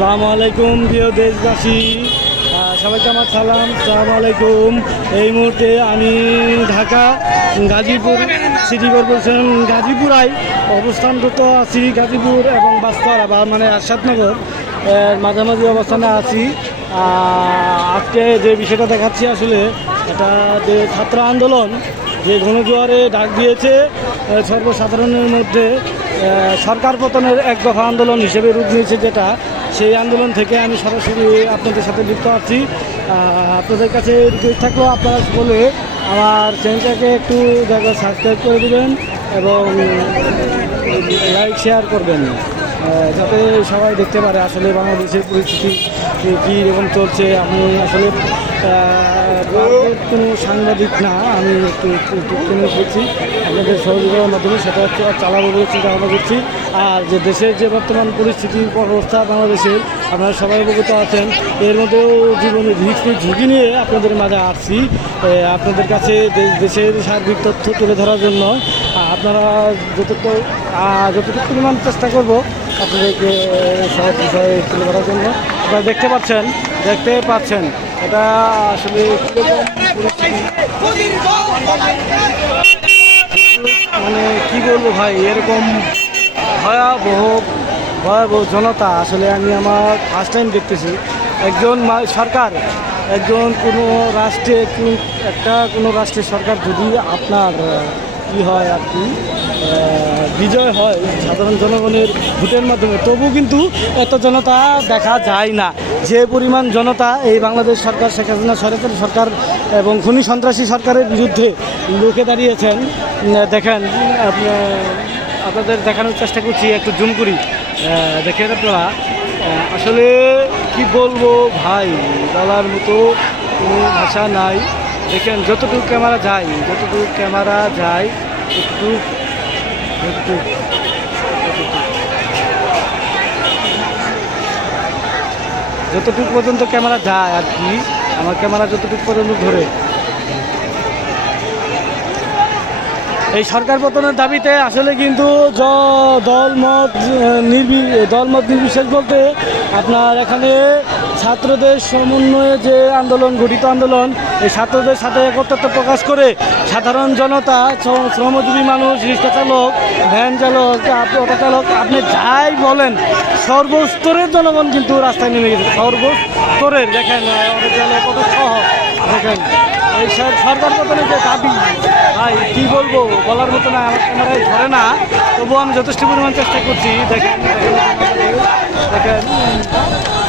সালামু আলাইকুম, প্রিয় দেশবাসী। সবাইকে আমার সালাম। সালামু আলাইকুম। এই মুহূর্তে আমি ঢাকা, গাজীপুর সিটি কর্পোরেশন গাজীপুরায় অবস্থানরত আছি। গাজীপুর এবং বাস্তরা বা মানে আরশাদনগর মাঝামাঝি অবস্থানে আছি। আজকে যে বিষয়টা দেখাচ্ছি আসলে, এটা যে ছাত্র আন্দোলন, যে ঘনজোয়ারে ডাক দিয়েছে সর্বসাধারণের মধ্যে সরকার পতনের এক দফা আন্দোলন হিসেবে রূপ নিয়েছে যেটা সেই আন্দোলন থেকে আমি সরাসরি আপনাদের সাথে যুক্ত আছি। আপনাদের কাছে রিকোয়েস্ট থাকলেও আপনারা বলে আমার চ্যানেলটাকে একটু জায়গায় সাবস্ক্রাইব করে দেবেন এবং লাইক শেয়ার করবেন। যাতে সবাই দেখতে পারে আসলে বাংলাদেশের পরিস্থিতি কী রকম চলছে। আমি আসলে কোনো সাংবাদিক না, আমি একটু টেনে করছি। আপনাদের সহযোগিতার মাধ্যমে সেটা হচ্ছে চালাবো বলে চিন্তা ভাবনা করছি। আর যে দেশের যে বর্তমান পরিস্থিতির অবস্থা বাংলাদেশে আপনারা সবাই অবগত আছেন। এর মধ্যেও জীবনের রিস্ক ঝুঁকি নিয়ে আপনাদের মাঝে আসছি। আপনাদের কাছে দেশের সার্বিক তথ্য তুলে ধরার জন্য আপনারা যতটুকু যতটুকু পরিমাণ চেষ্টা করব আপনাদেরকে সব বিষয়ে তুলে ধরার জন্য। আপনারা দেখতে পাচ্ছেন দেখতে পাচ্ছেন, এটা আসলে মানে কি বলব ভাই, এরকম ভয়াবহ ভয়াবহ জনতা আসলে আমি আমার ফার্স্ট টাইম দেখতেছি। একজন সরকার একজন কোনো রাষ্ট্রে একটা কোনো রাষ্ট্রের সরকার যদি আপনার কি হয় আর কি বিজয় হয় সাধারণ জনগণের ভোটের মাধ্যমে, তবু কিন্তু এত জনতা দেখা যায় না। যে পরিমাণ জনতা এই বাংলাদেশ সরকার, শেখ হাসিনা সরকারি সরকার এবং খুনি সন্ত্রাসী সরকারের বিরুদ্ধে লোকে দাঁড়িয়েছেন দেখেন আপনাদের দেখানোর চেষ্টা করছি, একটু জুম করি। দেখেন আপনারা আসলে কি বলব ভাই বলার মতো কোনো ভাষা নাই। দেখেন, যতটুকু ক্যামেরা যায়, যতটুকু ক্যামেরা যায় ততটুকু যতটুকু যতটুকু পর্যন্ত ক্যামেরা যায় আর কি, আমার ক্যামেরা যতটুকু পর্যন্ত ধরে। এই সরকার পতনের দাবিতে আসলে কিন্তু দলমত নির্বি দলমত নির্বিশেষ বলতে আপনার এখানে ছাত্রদের সমন্বয়ে যে আন্দোলন, গঠিত আন্দোলন, এই ছাত্রদের সাথে একত্রতা প্রকাশ করে সাধারণ জনতা, শ্রম- শ্রমজীবী মানুষ রিক্সা চালক ভ্যান চালক অটো চালক আপনি যাই বলেন, সর্বস্তরের জনগণ কিন্তু রাস্তায় নেমে গেছে। সর্বস্তরের, দেখেন অটো চালক অটো সহ দেখেন। সরকার পতনের যে দাবি ভাই কী বলব বলার মতো না আমার ধরে না। তবুও আমি যথেষ্ট পরিমাণ চেষ্টা করছি। দেখেন, দেখেন।